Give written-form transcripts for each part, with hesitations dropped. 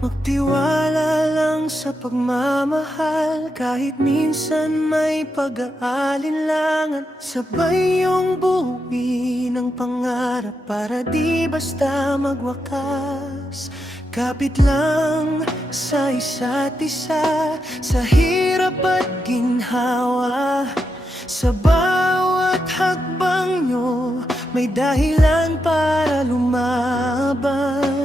Magtiwala lang sa pagmamahal, kahit minsan may pag-aalinlangan. Sabay yung buuin ng pangarap para di basta magwakas. Kapit lang sa isa't isa, sa hirap at ginhawa. Sa bawat hakbang nyo, may dahilan para lumaban.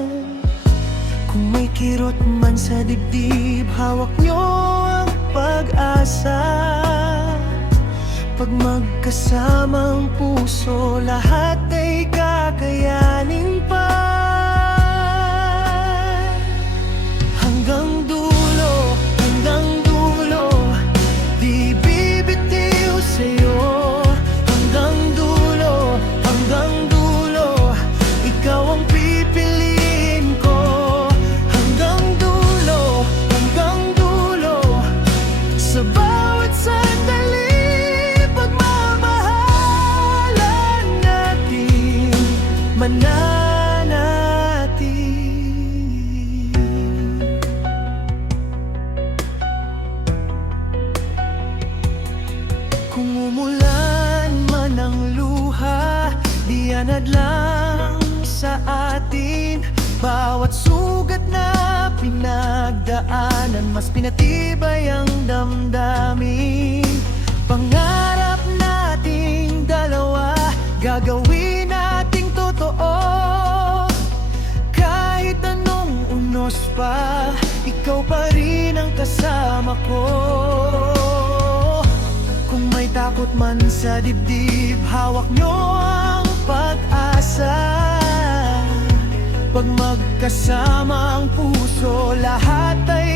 Kung may kirot man sa dibdib, hawak nyo ang pag-asa. Pag magkasama ang puso, lahat ay kakayanin pa. Hanggang dulo, di bibitiw sa'yo. Hanggang dulo, ikaw ang pipiliin ko. Sa bawat sandali, pagmamahalan natin, mananatili. Kung umulan man ang luha, di anad lang sa atin. Bawat sugat na pinagdaanan, mas pinatibay ang damdamin. Pangarap nating dalawa, gagawin nating totoo. Kahit anong unos pa, ikaw pa rin ang kasama ko. Kung may takot man sa dibdib, hawak nyo ang pag-asa. Pag magkasama ang puso, lahat ay